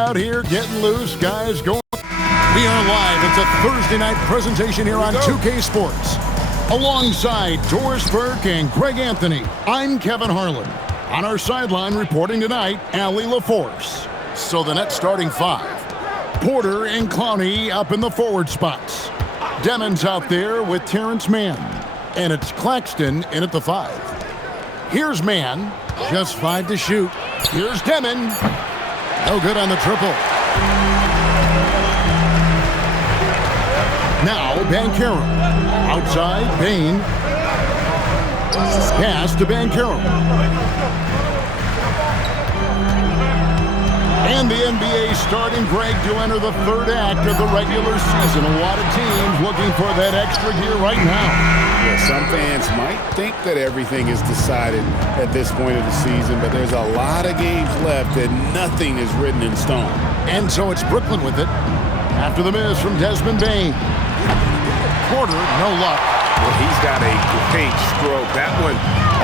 out here getting loose, guys going. We are live. It's a Thursday night presentation here on 2K Sports. Alongside Doris Burke and Greg Anthony, I'm Kevin Harlan. On our sideline reporting tonight, Allie LaForce. So the Nets starting five. Porter and Clowney up in the forward spots. Demons out there with Terrence Mann. And it's Claxton in at the 5. Here's Mann, just 5 to shoot. Here's Demon. No good on the triple. Now Banchero. Outside, Bane. Pass to Banchero. And the NBA starting, Greg, to enter the third act of the regular season. A lot of teams looking for that extra gear right now. Yeah, some fans might think that everything is decided at this point of the season, but there's a lot of games left and nothing is written in stone. And so it's Brooklyn with it. After the miss from Desmond Bane. Porter, no luck. Well, he's got a great stroke. That one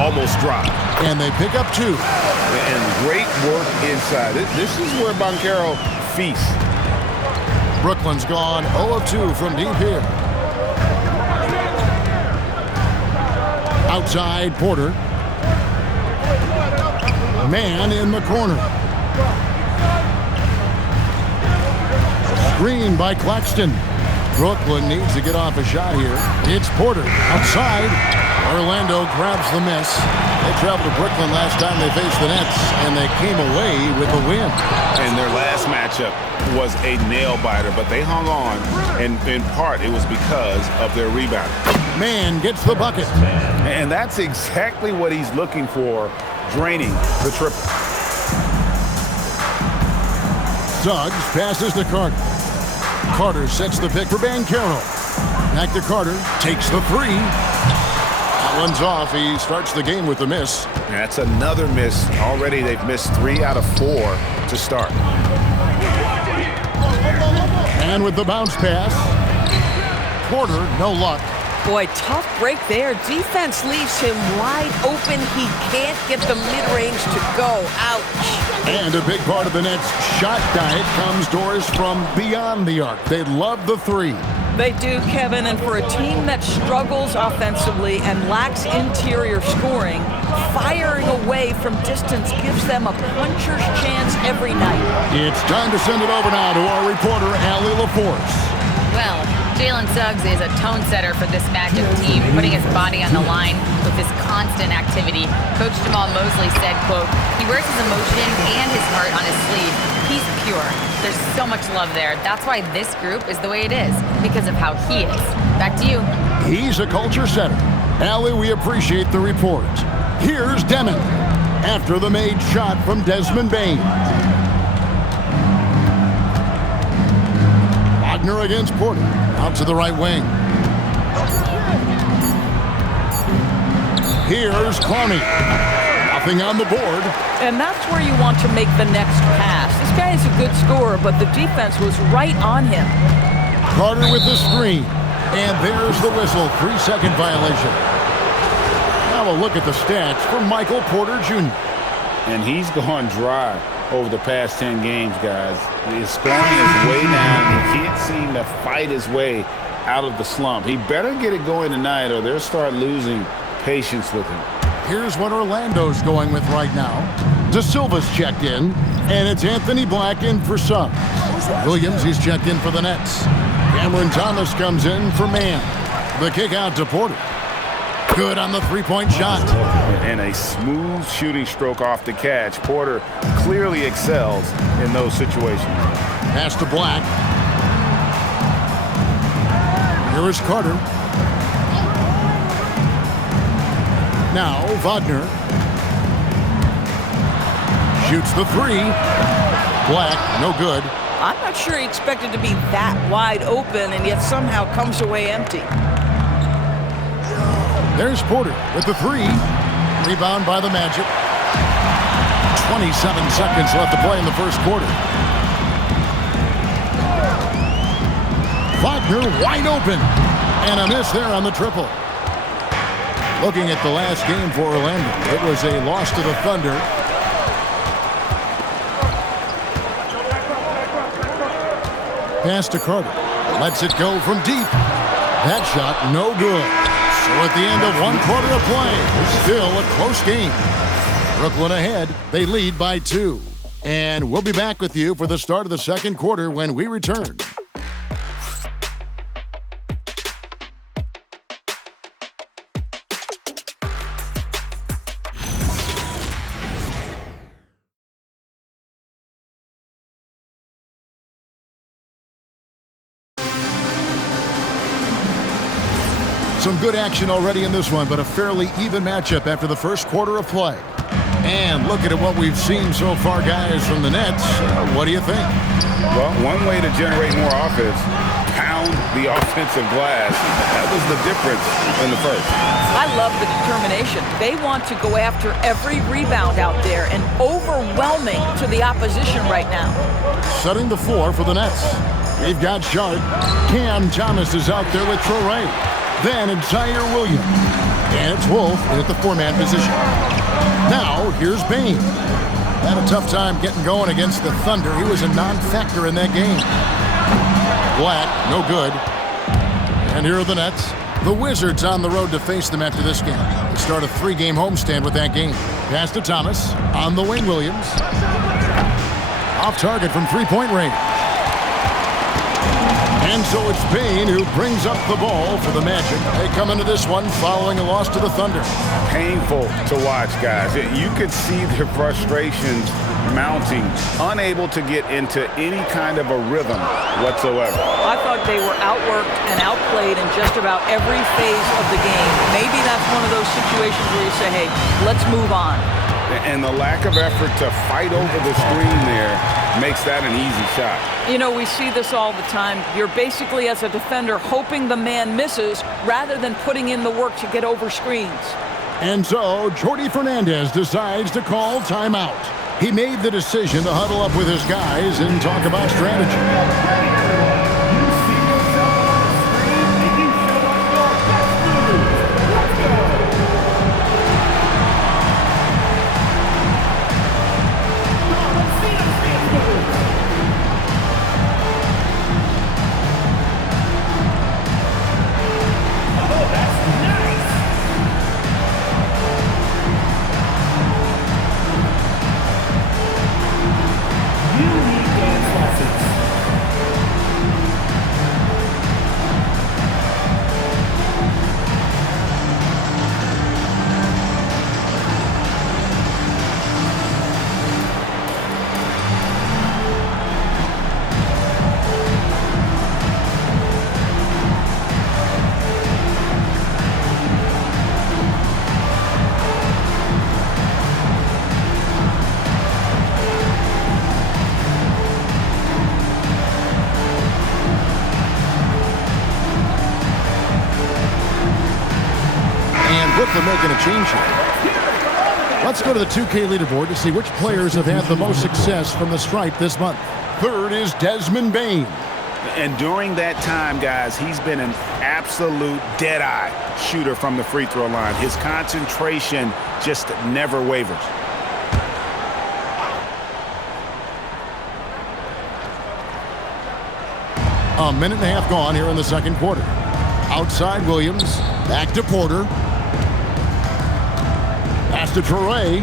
almost dropped. And they pick up 2. And great work inside. This is where Banchero feasts. Brooklyn's gone 0 of 2 from deep here. Outside, Porter. Man in the corner. Screen by Claxton. Brooklyn needs to get off a shot here. It's Porter outside. Orlando grabs the miss. They traveled to Brooklyn last time they faced the Nets, and they came away with a win. And their last matchup was a nail-biter, but they hung on, and in part it was because of their rebound. Man gets the bucket. And that's exactly what he's looking for, draining the triple. Suggs passes to Carter. Carter sets the pick for Banchero. Back to Carter, takes the 3. That one's off. He starts the game with a miss. That's another miss. Already they've missed 3 out of 4 to start. And with the bounce pass, Porter, no luck. Boy, tough break there. Defense leaves him wide open. He can't get the mid-range to go. Ouch. And a big part of the Nets' shot diet comes, Doris, from beyond the arc. They love the 3. They do, Kevin, and for a team that struggles offensively and lacks interior scoring, firing away from distance gives them a puncher's chance every night. It's time to send it over now to our reporter, Allie LaForce. Well, Jalen Suggs is a tone setter for this matchup team, putting his body on the line with his constant activity. Coach Jamal Mosley said, quote, he wears his emotion and his heart on his sleeve. He's pure. There's so much love there. That's why this group is the way it is, because of how he is. Back to you. He's a culture setter. Allie, we appreciate the report. Here's Demon after the made shot from Desmond Bane. Wagner against Porter. Out to the right wing. Here's Clowney. Nothing on the board. And that's where you want to make the next pass. This guy is a good scorer, but the defense was right on him. Carter with the screen. And there's the whistle. 3-second violation. Now a look at the stats from Michael Porter Jr. And he's gone dry over the past 10 games, guys. His scoring is way down. He can't seem to fight his way out of the slump. He better get it going tonight or they'll start losing patience with him. Here's what Orlando's going with right now. De Silva's checked in, and it's Anthony Black in for Suggs. Williams, he's checked in for the Nets. Cameron Thomas comes in for Mann. The kick out to Porter. Good on the 3-point shot. And a smooth shooting stroke off the catch. Porter clearly excels in those situations. Pass to Black. Here is Carter. Now Wagner. Shoots the 3. Black, no good. I'm not sure he expected to be that wide open and yet somehow comes away empty. There's Porter with the 3. Rebound by the Magic. 27 seconds left to play in the first quarter. Wagner wide open. And a miss there on the triple. Looking at the last game for Orlando, it was a loss to the Thunder. pass to Carter. Lets it go from deep. That shot, no good. So at the end of 1 quarter of play, still a close game. Brooklyn ahead. They lead by 2. And we'll be back with you for the start of the second quarter when we return. Some good action already in this one, but a fairly even matchup after the first quarter of play. And looking at what we've seen so far, guys, from the Nets, what do you think? Well, one way to generate more offense, pound the offensive glass. That was the difference in the first. I love the determination. They want to go after every rebound out there and overwhelming to the opposition right now. Setting the floor for the Nets. They've got Sharp. Cam Thomas is out there with Traore. Then it's Zaire Williams. And it's Wolf at the 4-man position. Now, here's Bane. Had a tough time getting going against the Thunder. He was a non-factor in that game. Black, no good. And here are the Nets. The Wizards on the road to face them after this game. They start a 3-game homestand with that game. Pass to Thomas. On the wing, Williams. Off target from 3-point range. And so it's Bane who brings up the ball for the Magic. They come into this one following a loss to the Thunder. Painful to watch, guys. You could see their frustrations mounting, unable to get into any kind of a rhythm whatsoever. I thought they were outworked and outplayed in just about every phase of the game. Maybe that's one of those situations where you say, hey, let's move on. And the lack of effort to fight over the screen there makes that an easy shot. You know, we see this all the time. You're basically, as a defender, hoping the man misses rather than putting in the work to get over screens. And so Jordi Fernandez decides to call timeout. He made the decision to huddle up with his guys and talk about strategy. Brooklyn making a change here. Let's go to the 2K leaderboard to see which players have had the most success from the stripe this month. Third is Desmond Bane. And during that time, guys, he's been an absolute dead-eye shooter from the free throw line. His concentration just never wavers. A minute and a half gone here in the second quarter. Outside Williams, back to Porter. Pass to Traore.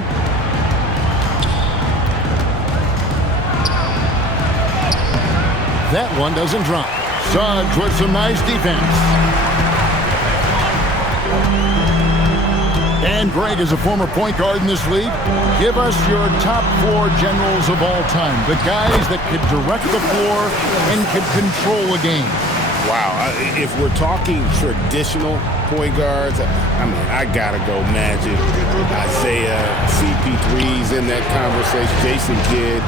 That one doesn't drop. Suggs with some nice defense. And Greg is a former point guard in this league. Give us your top 4 generals of all time. The guys that could direct the floor and could control a game. Wow, if we're talking traditional point guards, I mean, I gotta go Magic, Isaiah, CP3's in that conversation, Jason Kidd,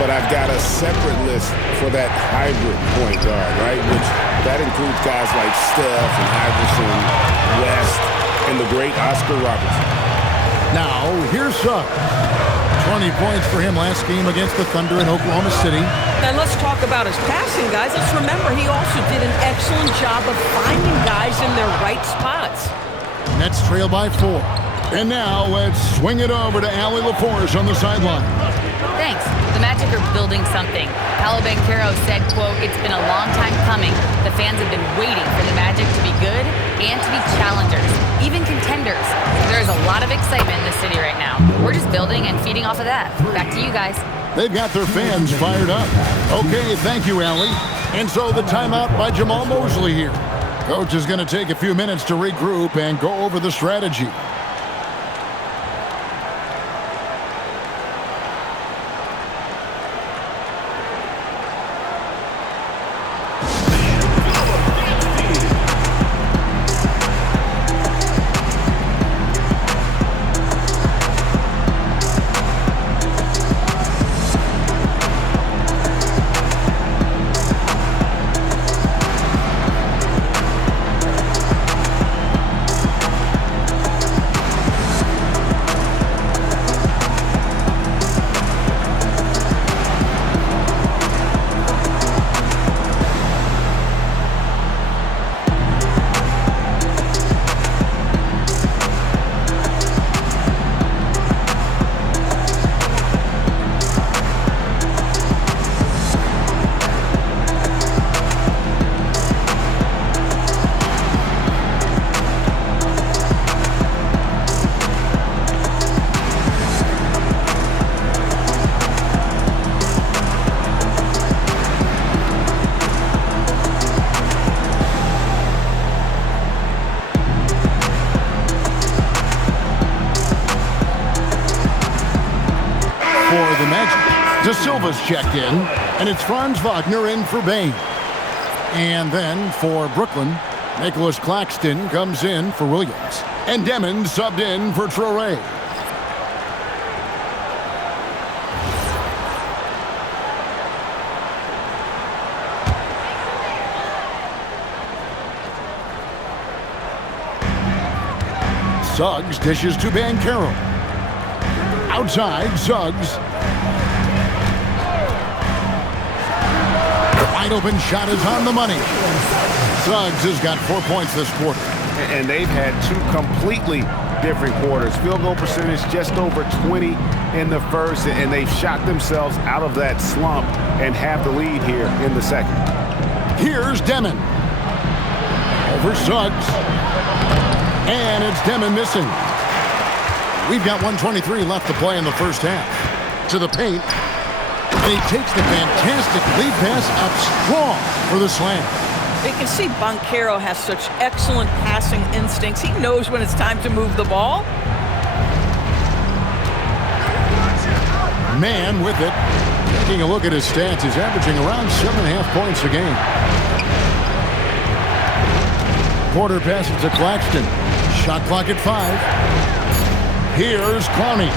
but I've got a separate list for that hybrid point guard, right? Which that includes guys like Steph and Iverson, West, and the great Oscar Robertson. Now, here's Suggs. 20 points for him last game against the Thunder in Oklahoma City. And let's talk about his passing, guys. Let's remember he also did an excellent job of finding guys in their right spots. Nets trail by 4. And now let's swing it over to Allie LaForge on the sideline. Thanks. The Magic are building something. Paolo Banchero said, quote, "It's been a long time coming. The fans have been waiting for the Magic to be good and to be challengers, even contenders. There's a lot of excitement in the city right now. We're just building and feeding off of that." Back to you guys. They've got their fans fired up. Okay, thank you, Allie. And so the timeout by Jamal Mosley here. Coach is going to take a few minutes to regroup and go over the strategy. For the Magic, De Silva's checked in, and it's Franz Wagner in for Bane. And then for Brooklyn, Nicholas Claxton comes in for Williams. And Demon subbed in for Traoré. Suggs dishes to Banchero. Outside, Suggs. Wide open shot is on the money. Suggs has got 4 points this quarter. And they've had two completely different quarters. Field goal percentage just over 20 in the first, and they've shot themselves out of that slump and have the lead here in the second. Here's Demon. Over Suggs. And it's Demon missing. We've got 1:23 left to play in the first half. To the paint. And he takes the fantastic lead pass up strong for the slam. You can see Banchero has such excellent passing instincts. He knows when it's time to move the ball. Man with it. Taking a look at his stats, he's averaging around 7.5 points a game. Porter passes to Claxton. Shot clock at 5. Here's Clowney.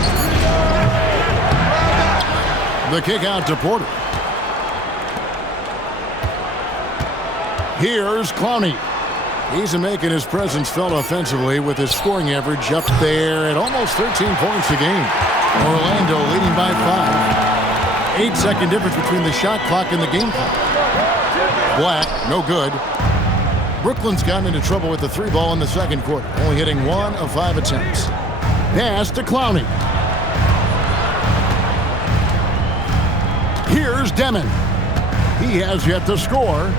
The kick out to Porter. Here's Clowney. He's making his presence felt offensively with his scoring average up there at almost 13 points a game. Orlando leading by 5. 8-second difference between the shot clock and the game clock. Black, no good. Brooklyn's gotten into trouble with the 3 ball in the second quarter, only hitting 1 of 5 attempts. Pass to Clowney. Here's Demon. He has yet to score.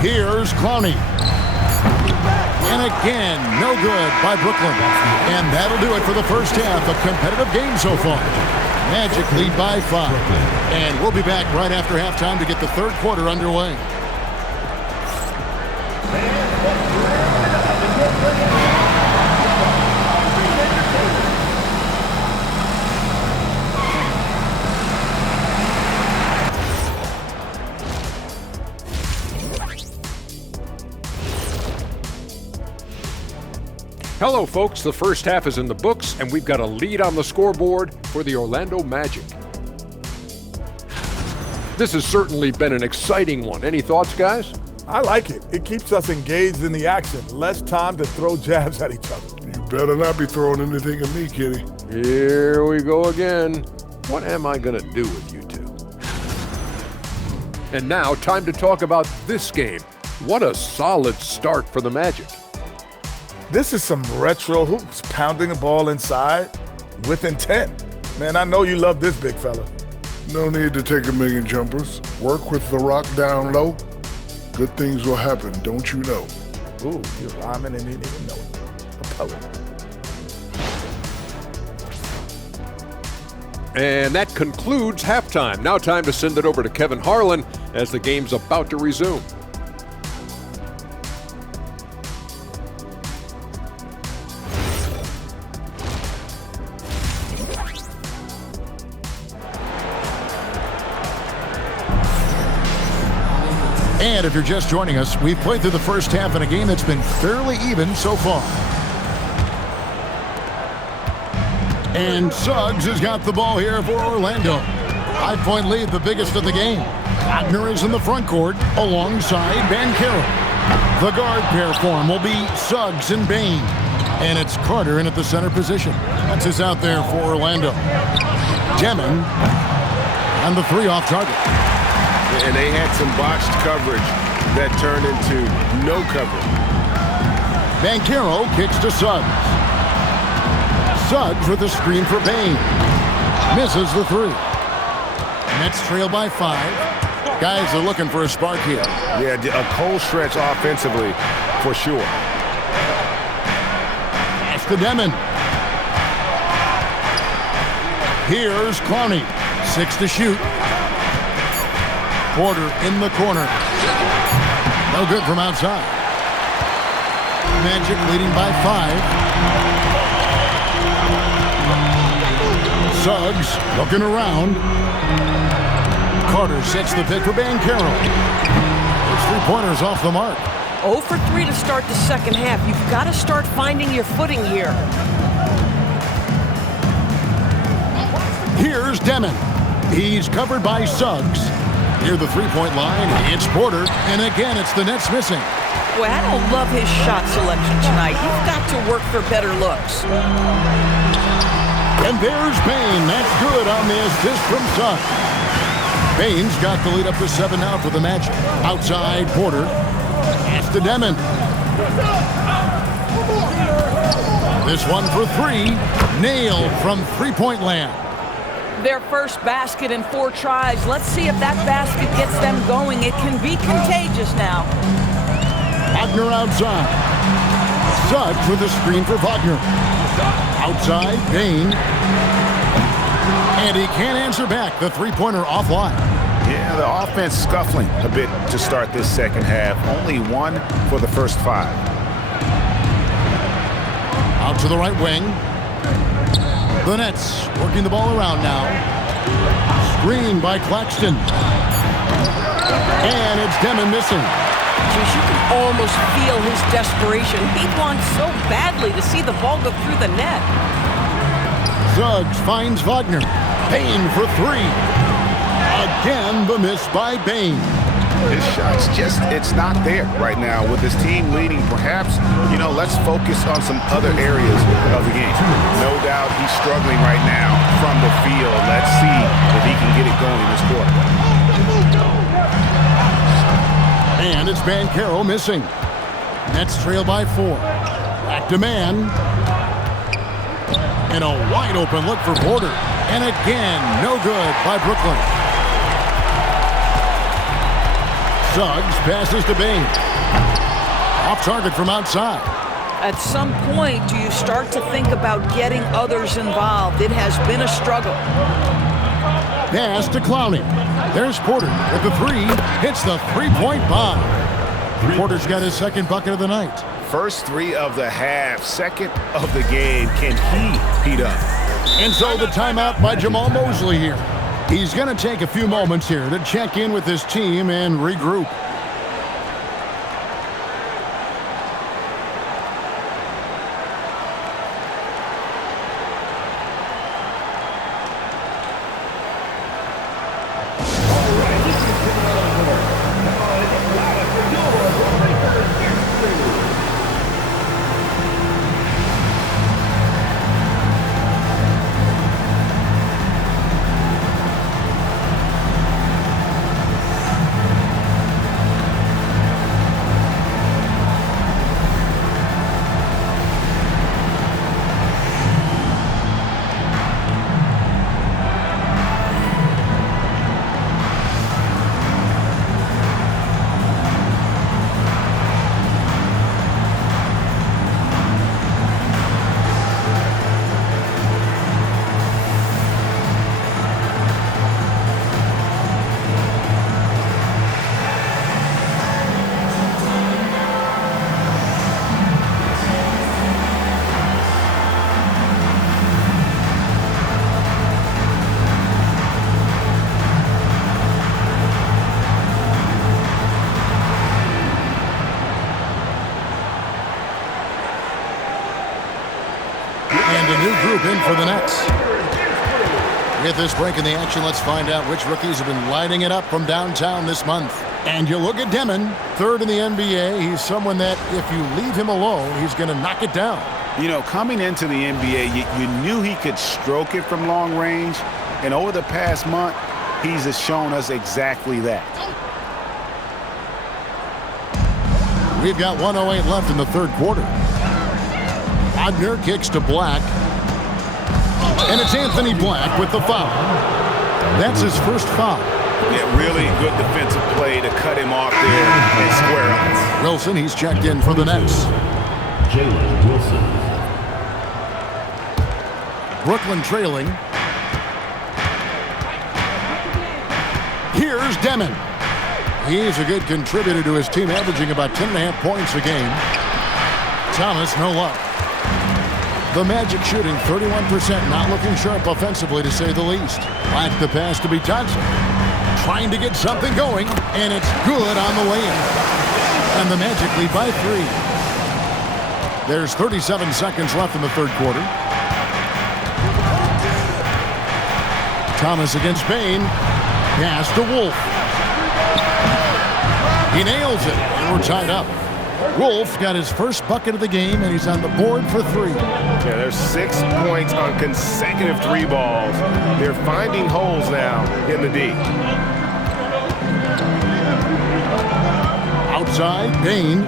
Here's Clowney. And again, no good by Brooklyn. And that'll do it for the first half. A competitive game so far. Magic lead by 5. And we'll be back right after halftime to get the third quarter underway. Hello, folks. The first half is in the books, and we've got a lead on the scoreboard for the Orlando Magic. This has certainly been an exciting one. Any thoughts, guys? I like it. It keeps us engaged in the action. Less time to throw jabs at each other. You better not be throwing anything at me, Kitty. Here we go again. What am I going to do with you two? And now, time to talk about this game. What a solid start for the Magic. This is some retro hoops, pounding the ball inside with intent. Man, I know you love this big fella. No need to take a million jumpers. Work with the rock down low. Good things will happen, don't you know? Ooh, you're rhyming and didn't even know it. A poet. And that concludes halftime. Now time to send it over to Kevin Harlan as the game's about to resume. And if you're just joining us, we've played through the first half in a game that's been fairly even so far. And Suggs has got the ball here for Orlando. 5-point lead, the biggest of the game. Wagner is in the front court alongside Banchero. The guard pair for him will be Suggs and Bane. And it's Carter in at the center position. That's his out there for Orlando. Demon on the three off target. And they had some botched coverage that turned into no coverage. Banchero kicks to Suggs. Suggs with a screen for Bane. Misses the three. Nets trail by 5. Guys are looking for a spark here. Yeah, a cold stretch offensively for sure. Pass to Demon. Here's Clowney. 6 to shoot. Porter in the corner. No good from outside. Magic leading by 5. Suggs looking around. Carter sets the pick for Banchero. His three-pointers off the mark. 0 for 3 to start the second half. You've got to start finding your footing here. Here's Demon. He's covered by Suggs. Near the three-point line, it's Porter, and again, it's the Nets missing. Boy, I don't love his shot selection tonight. You've got to work for better looks. And there's Bane. That's good on the assist from Suggs. Bane's got the lead up to 7 now for the Magic. Outside, Porter. Pass to Demon. This one for 3. Nailed from three-point land. Their first basket in 4 tries. Let's see if that basket gets them going. It can be contagious now. Wagner outside. Suggs with a screen for Wagner. Outside, Bane. And he can't answer back. The three-pointer offline. Yeah, the offense scuffling a bit to start this second half. Only 1 for the first 5. Out to the right wing. The Nets working the ball around now. Screen by Claxton. And it's Demon missing. Geez, you can almost feel his desperation. He wants so badly to see the ball go through the net. Suggs finds Wagner. Bane for 3. Again, the miss by Bane. His shot's just, it's not there right now with his team leading. Perhaps, let's focus on some other areas of the game. No doubt he's struggling right now from the field. Let's see if he can get it going this quarter. And it's Banchero missing. Nets trail by 4. Back to man. And a wide open look for Porter. And again, no good by Brooklyn. Suggs passes to Bane. Off target from outside. At some point, do you start to think about getting others involved? It has been a struggle. Pass to Clowney. There's Porter with the 3. Hits the three-point bomb. Porter's got his second bucket of the night. First 3 of the half, second of the game. Can he heat up? And so the timeout by Jamal Mosley here. He's going to take a few moments here to check in with his team and regroup. for the Nets. With this break in the action, let's find out which rookies have been lighting it up from downtown this month. And you look at Demon, third in the NBA. He's someone that if you leave him alone, he's going to knock it down. You know, coming into the NBA, you knew he could stroke it from long range. And over the past month, he's shown us exactly that. We've got 1:08 left in the third quarter. Wagner kicks to Black. And it's Anthony Black with the foul. That's his first foul. Yeah, really good defensive play to cut him off there and square up. Wilson, he's checked in for the Nets. Jalen Wilson. Brooklyn trailing. Here's Demon. He's a good contributor to his team, averaging about 10.5 points a game. Thomas, no luck. The Magic shooting 31%, not looking sharp offensively to say the least. Like the pass to be Thompson. Trying to get something going, and it's good on the way in. And the Magic lead by 3. There's 37 seconds left in the third quarter. Thomas against Bain. Pass to Wolf. He nails it, and we're tied up. Wolf got his first bucket of the game, and he's on the board for 3. Yeah, there's 6 points on consecutive 3 balls. They're finding holes now in the D. Outside, Bain.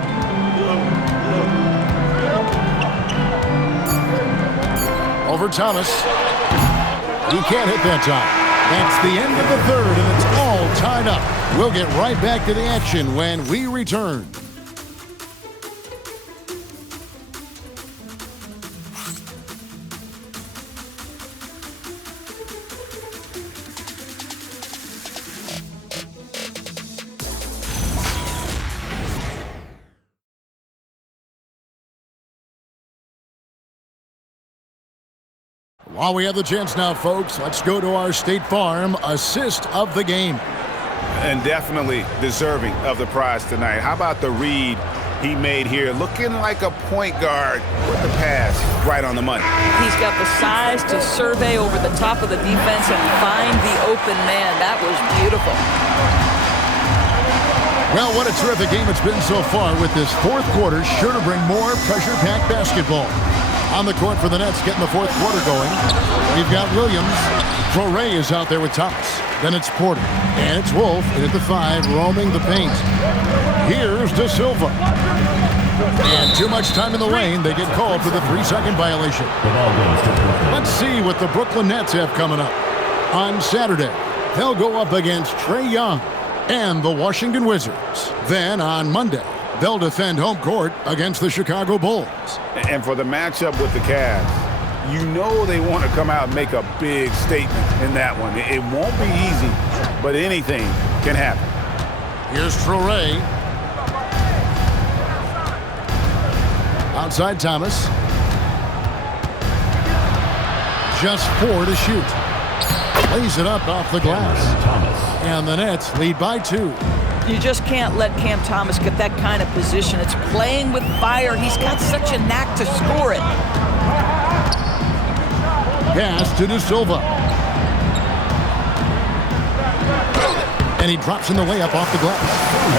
Over Thomas. He can't hit that time. That's the end of the third, and it's all tied up. We'll get right back to the action when we return. While we have the chance now, folks, let's go to our State Farm assist of the game. And definitely deserving of the prize tonight. How about the read he made here? Looking like a point guard with the pass right on the money. He's got the size to survey over the top of the defense and find the open man. That was beautiful. Well, what a terrific game it's been so far, with this fourth quarter sure to bring more pressure-packed basketball. On the court for the Nets, getting the fourth quarter going. We've got Williams. Fleury is out there with Thomas. Then it's Porter. And it's Wolf at the 5, roaming the paint. Here's De Silva. And too much time in the lane. They get called for the 3-second violation. Let's see what the Brooklyn Nets have coming up. On Saturday, they'll go up against Trae Young and the Washington Wizards. Then on Monday, they'll defend home court against the Chicago Bulls. And for the matchup with the Cavs, you know they want to come out and make a big statement in that one. It won't be easy, but anything can happen. Here's Fleury. Outside Thomas. Just 4 to shoot. Lays it up off the glass. And the Nets lead by 2. You just can't let Cam Thomas get that kind of position. It's playing with fire. He's got such a knack to score it. Pass to De Silva. And he drops in the layup off the glass.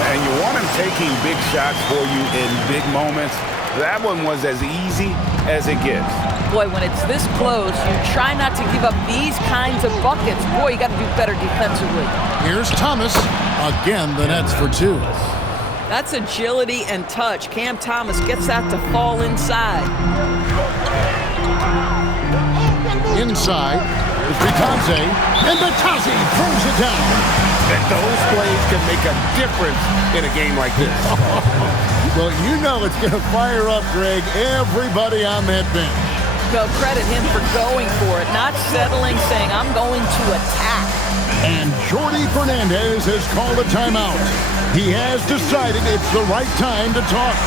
And you want him taking big shots for you in big moments. That one was as easy as it gets. Boy, when it's this close, you try not to give up these kinds of buckets. Boy, you got to do better defensively. Here's Thomas. Again, the Nets for 2. That's agility and touch. Cam Thomas gets that to fall inside. Inside is Bitadze, and Bitadze throws it down. And those plays can make a difference in a game like this. Well, you know it's going to fire up, Greg, everybody on that bench. Well, credit him for going for it, not settling, saying, I'm going to attack. And Jordi Fernandez has called a timeout. He has decided it's the right time to talk.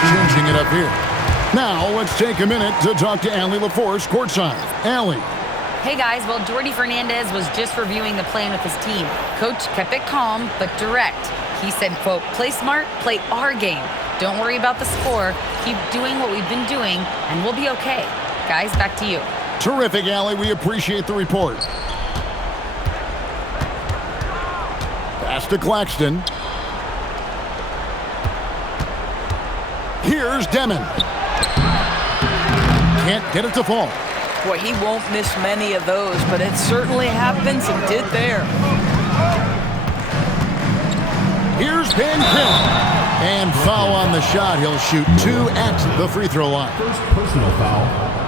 he's changing it up here. Now, let's take a minute to talk to Allie LaForce courtside. Allie. Hey guys, well, Jordi Fernandez was just reviewing the plan with his team. Coach kept it calm but direct. He said, quote, play smart, play our game. Don't worry about the score. Keep doing what we've been doing, and we'll be okay. Guys, back to you. Terrific, Allie. We appreciate the report. Pass to Claxton. Here's Demon. Can't get it to fall. Boy, he won't miss many of those, but it certainly happens and did there. Here's Van Carroll. And foul on the shot. He'll shoot 2 at the free throw line. First personal foul.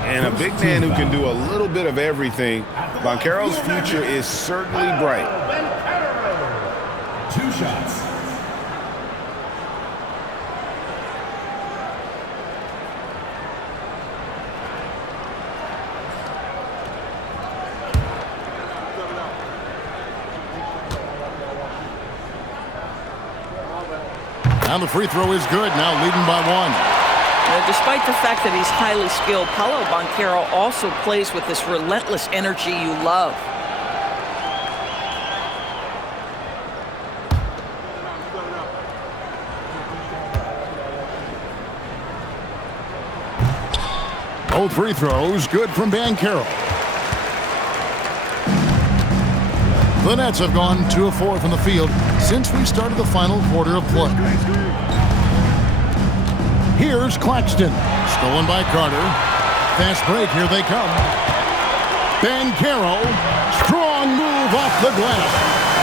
And a big man who can do a little bit of everything. Banchero's future is certainly bright. 2 shots. Now the free throw is good. Now leading by 1. Despite the fact that he's highly skilled, Paolo Banchero also plays with this relentless energy you love. Both free throws good from Banchero. The Nets have gone 2 of 4 from the field since we started the final quarter of play. Here's Claxton. Stolen by Carter. Fast break. Here they come. Banchero. Strong move off the glass.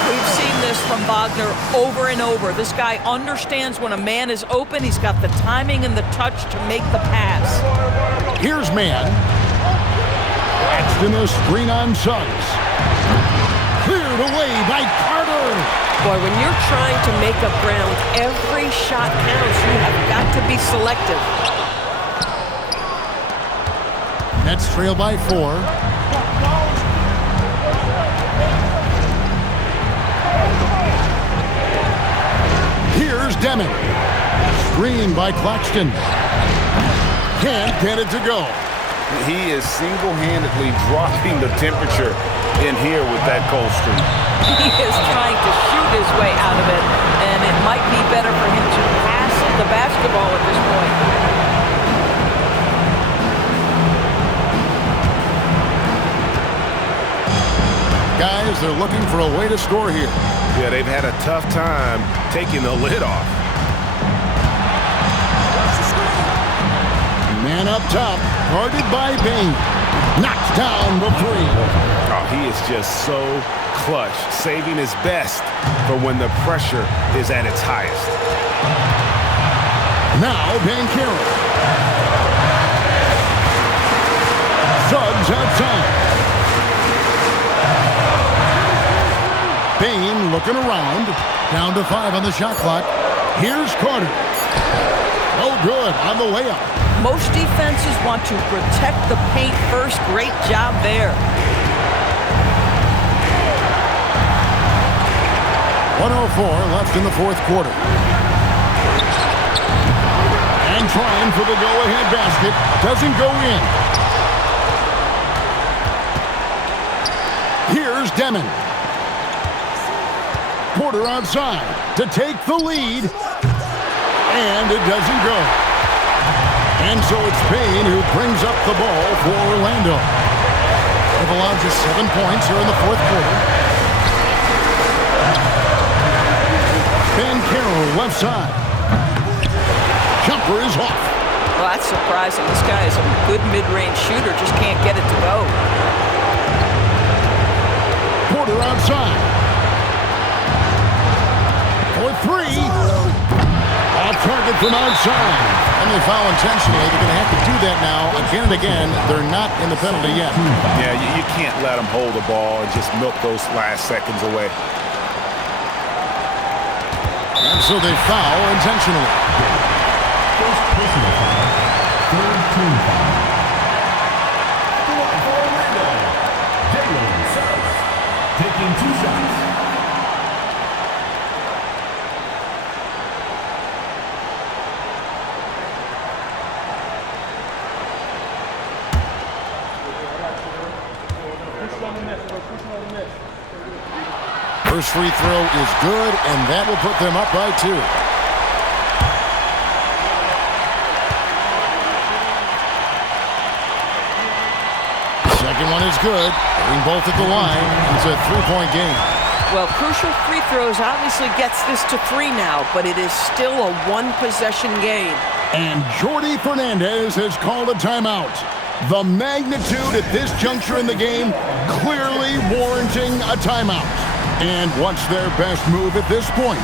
We've seen this from Wagner over and over. This guy understands when a man is open. He's got the timing and the touch to make the pass. Here's Mann. Claxton a screen on Suggs. Cleared away by Carter. Boy, when you're trying to make up ground, every shot counts. You have got to be selective. Nets trail by 4. Here's Deming. Screen by Claxton. Can't get it to go. He is single-handedly dropping the temperature in here with that cold streak. He is trying to shoot his way out of it, and it might be better for him to pass the basketball at this point. Guys, they're looking for a way to score here. Yeah, they've had a tough time taking the lid off. Man up top, guarded by Bain. Knocked down the 3. Oh, he is just so clutch, saving his best for when the pressure is at its highest. Now Banchero. Suggs outside. Bain looking around. Down to 5 on the shot clock. Here's Carter. No good on the layup. Most defenses want to protect the paint first. Great job there. 1:04 left in the 4th quarter. And trying for the go-ahead basket. Doesn't go in. Here's Deming. Porter outside to take the lead. And it doesn't go. And so it's Bain who brings up the ball for Orlando. They've allowed just 7 points here in the 4th quarter. Banchero left side. Jumper is off. Well, that's surprising. This guy is a good mid-range shooter, just can't get it to go. Porter outside. For 3. Off target from outside. And they foul intentionally. They're going to have to do that now again and again. They're not in the penalty yet. Yeah, you can't let them hold the ball and just milk those last seconds away. And so they foul intentionally. First personal foul. Third team foul. For Orlando, Jalen Suggs taking 2 shots. First free throw is good, and that will put them up by 2. Second one is good. Hitting both at the line. It's a 3-point game. Well, crucial free throws obviously gets this to 3 now, but it is still a one-possession game. And Jordi Fernandez has called a timeout. The magnitude at this juncture in the game clearly warranting a timeout. And what's their best move at this point?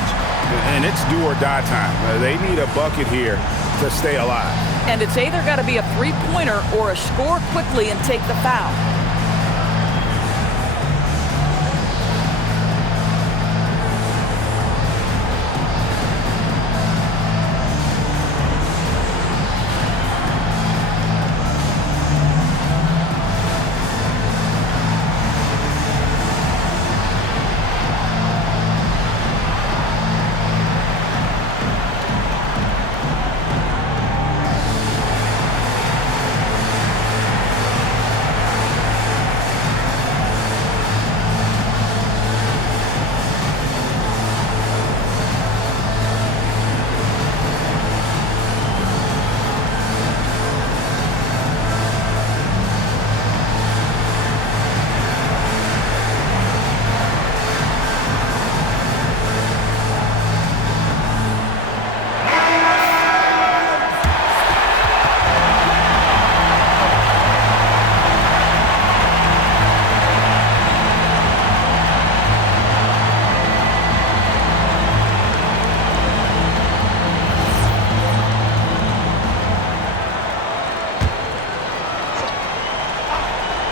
And it's do or die time. They need a bucket here to stay alive. And it's either got to be a three-pointer or a score quickly and take the foul.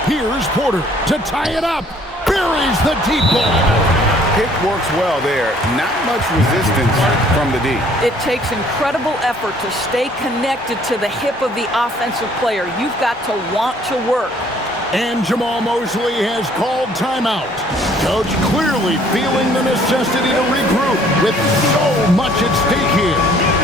Here's Porter to tie it up. Buries the deep ball. Pick works well there. Not much resistance from the D. It takes incredible effort to stay connected to the hip of the offensive player. You've got to want to work. And Jamal Mosley has called timeout. Coach clearly feeling the necessity to regroup with so much at stake here.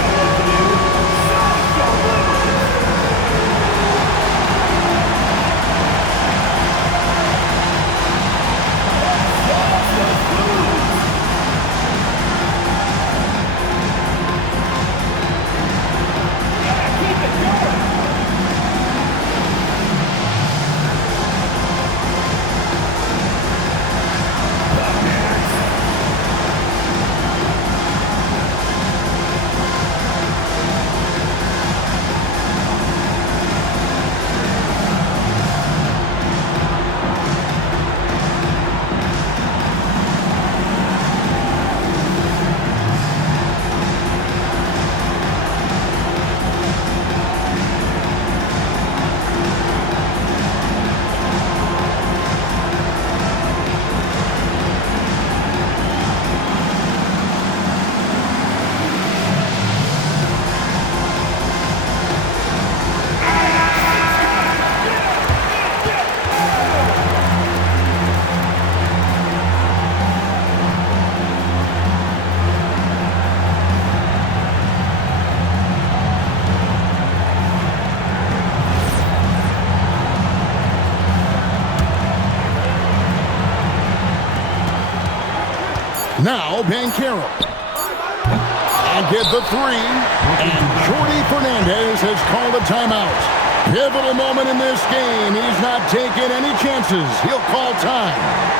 Now Banchero. And get the 3. And Jordi Fernandez has called a timeout. Pivotal moment in this game. He's not taking any chances. He'll call time.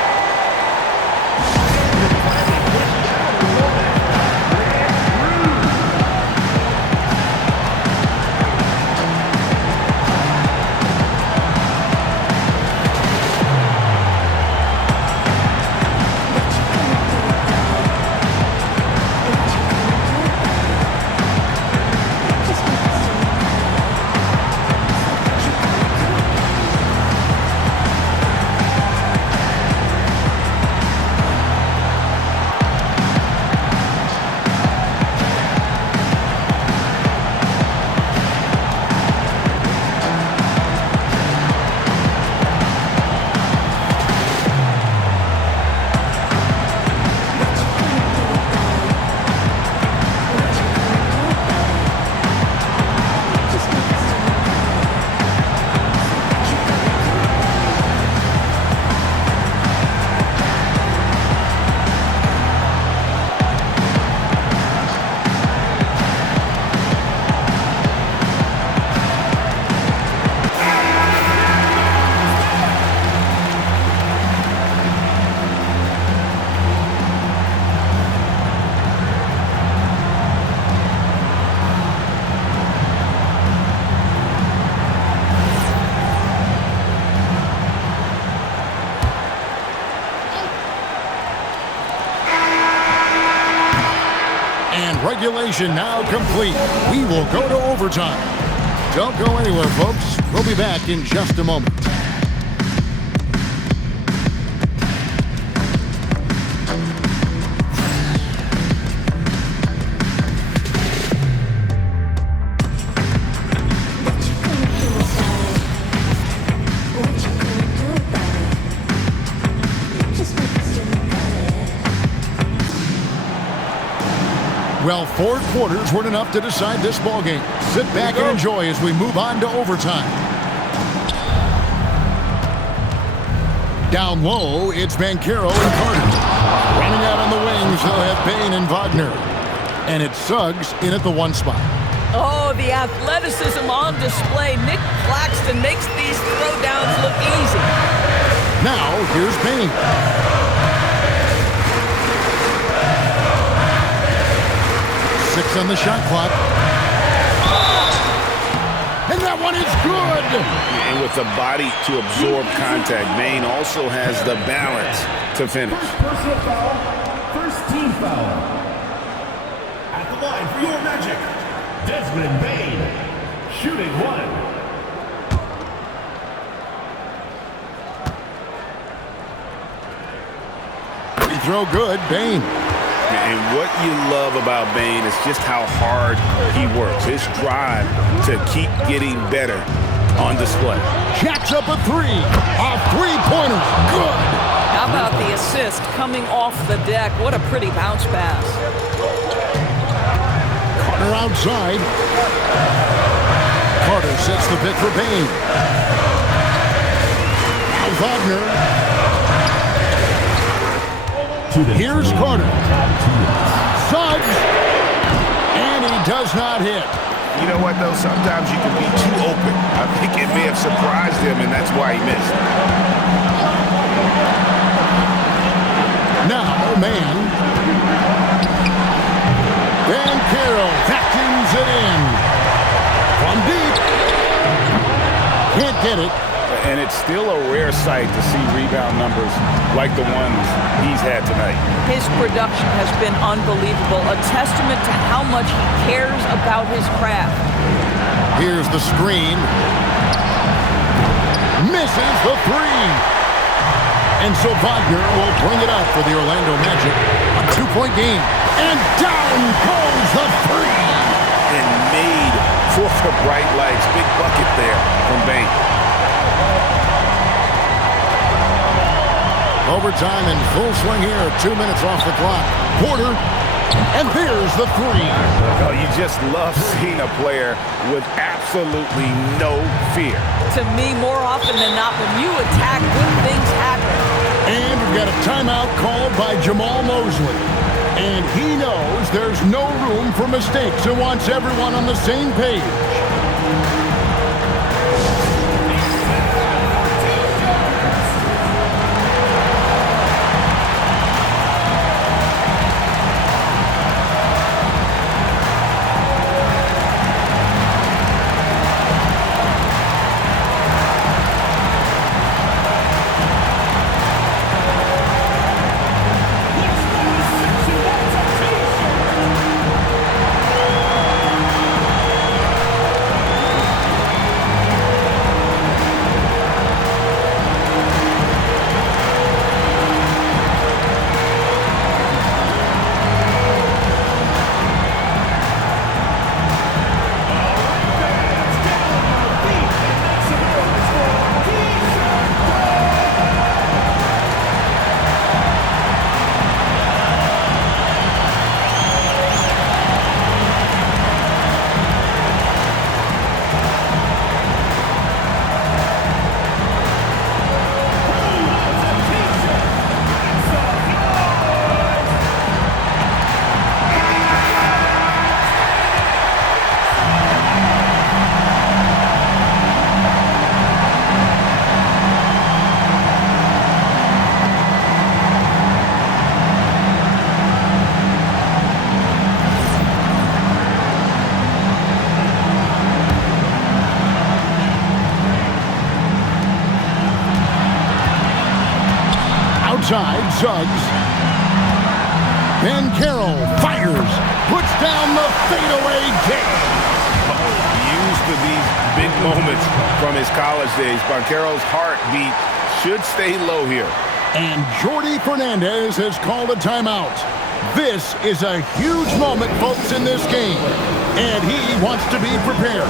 And regulation now complete. We will go to overtime. Don't go anywhere, folks. We'll be back in just a moment. Well, 4 quarters weren't enough to decide this ballgame. Sit back and enjoy as we move on to overtime. Down low, it's Banchero and Carter. Running out on the wings, they'll have Bane and Wagner. And it's Suggs in at the 1 spot. Oh, the athleticism on display. Nick Claxton makes these throwdowns look easy. Now, here's Bane. 6 on the shot clock. And that one is good! And with the body to absorb contact, Bane also has the balance to finish. First personal foul, first team foul. At the line for your Magic, Desmond Bane, shooting 1. Free throw good, Bane. And what you love about Bane is just how hard he works. His drive to keep getting better on display. Jacks up a 3. A 3-pointer. Good. How about the assist coming off the deck? What a pretty bounce pass. Carter outside. Carter sets the pick for Bane. Now Wagner. Here's Carter. Suggs. And he does not hit. You know what, though? Sometimes you can be too open. I think it may have surprised him, and that's why he missed. Now, man. Banchero vacuums it in. From deep. Can't get it. And it's still a rare sight to see rebound numbers like the ones he's had tonight. His production has been unbelievable, a testament to how much he cares about his craft. Here's the screen. Misses the 3. And so Wagner will bring it up for the Orlando Magic. A 2-point game. And down goes the 3. And made for the bright lights. Big bucket there from Bane. Overtime in full swing here. 2 minutes off the clock. Porter. And there's the 3. Oh, you just love seeing a player with absolutely no fear. To me, more often than not, when you attack, good things happen. And we've got a timeout called by Jamal Mosley. And he knows there's no room for mistakes and wants everyone on the same page. Outside, Suggs. Banchero fires, puts fadeaway jam. Used to these big moments from his college days. Banchero's heartbeat should stay low here. And Jordi Fernandez has called a timeout. This is a huge moment, folks, in this game. And he wants to be prepared.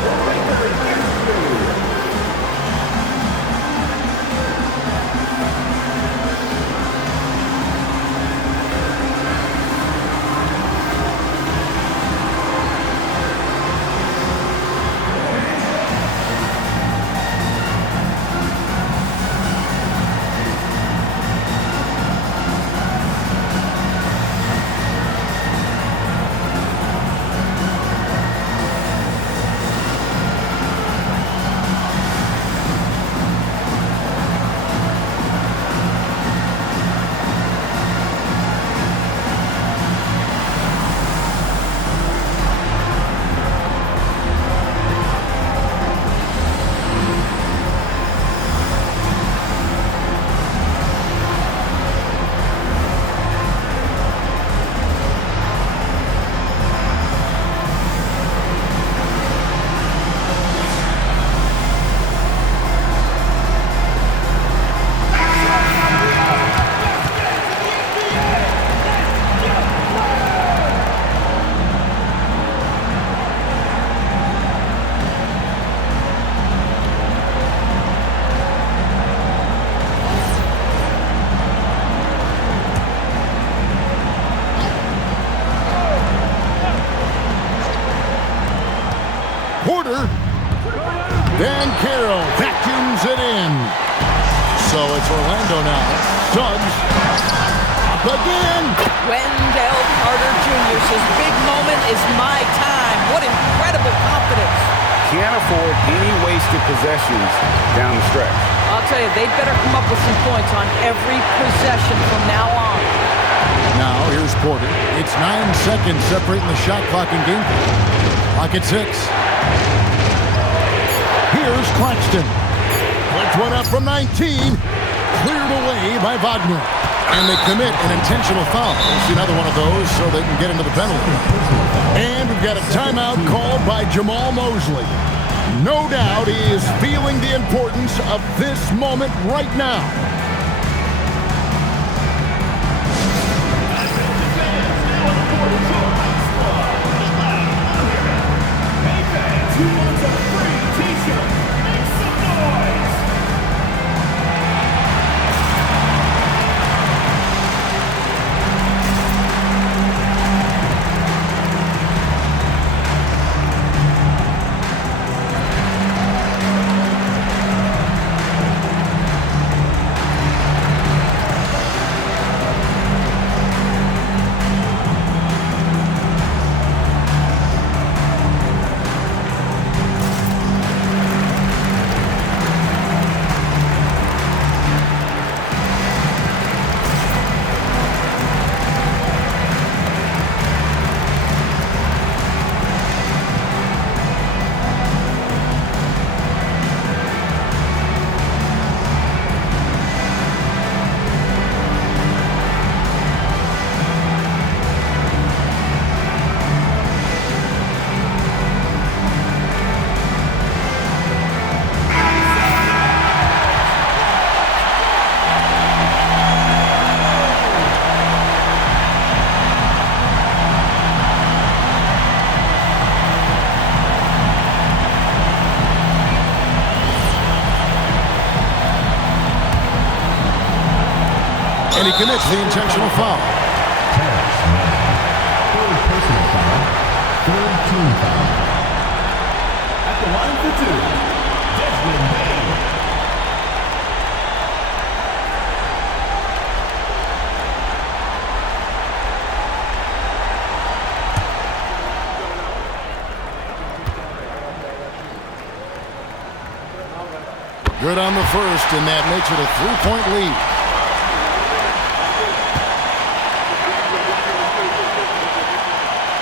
Porter. Banchero vacuums it in. So it's Orlando now. Suggs. Up again. Wendell Carter Jr. says, big moment is my time. What incredible confidence. Can't afford any wasted possessions down the stretch. I'll tell you, they better come up with some points on every possession from now on. Now here's Porter. It's 9 seconds separating the shot clock and game clock at 6. Here's Claxton. Puts one up from 19. Cleared away by Wagner. And they commit an intentional foul. We'll see another one of those so they can get into the penalty. And we've got a timeout called by Jamahl Mosley. No doubt he is feeling the importance of this moment right now. And he commits the intentional foul. Third personal foul. Third team foul. At the line for 2, Desmond Bane. Good on the first, and that makes it a 3-point lead.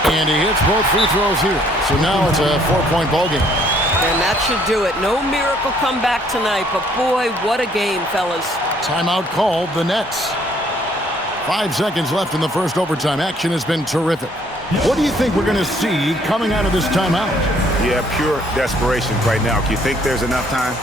And he hits both free throws here. So now it's a 4-point ball game. And that should do it. No miracle comeback tonight, but boy, what a game, fellas. Timeout called, the Nets. 5 seconds left in the first overtime. Action has been terrific. What do you think we're going to see coming out of this timeout? Yeah, pure desperation right now. Do you think there's enough time?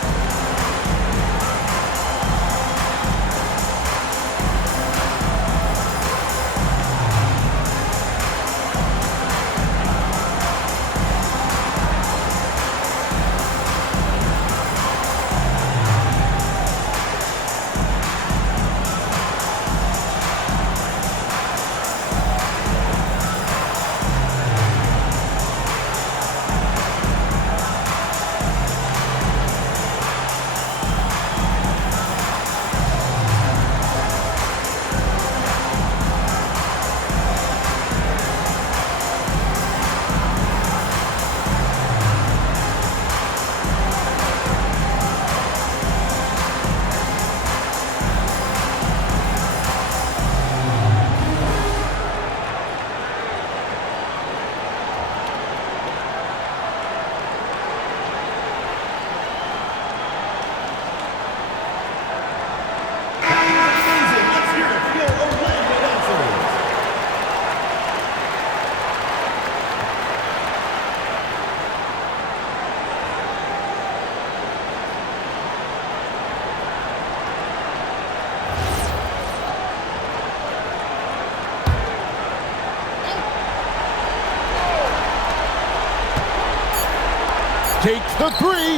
Takes the three,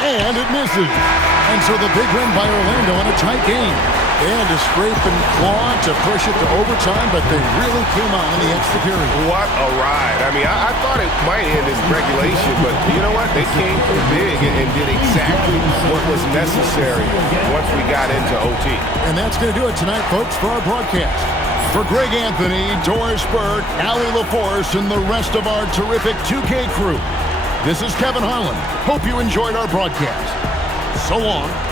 and it misses. And so the big win by Orlando in a tight game. They had to scrape and claw to push it to overtime, but they really came on in the extra period. What a ride. I mean, I thought it might end in regulation, but you know what? They came through big and did exactly what was necessary once we got into OT. And that's going to do it tonight, folks, for our broadcast. For Greg Anthony, Doris Burke, Allie LaForce, and the rest of our terrific 2K crew, this is Kevin Harlan. Hope you enjoyed our broadcast. So long.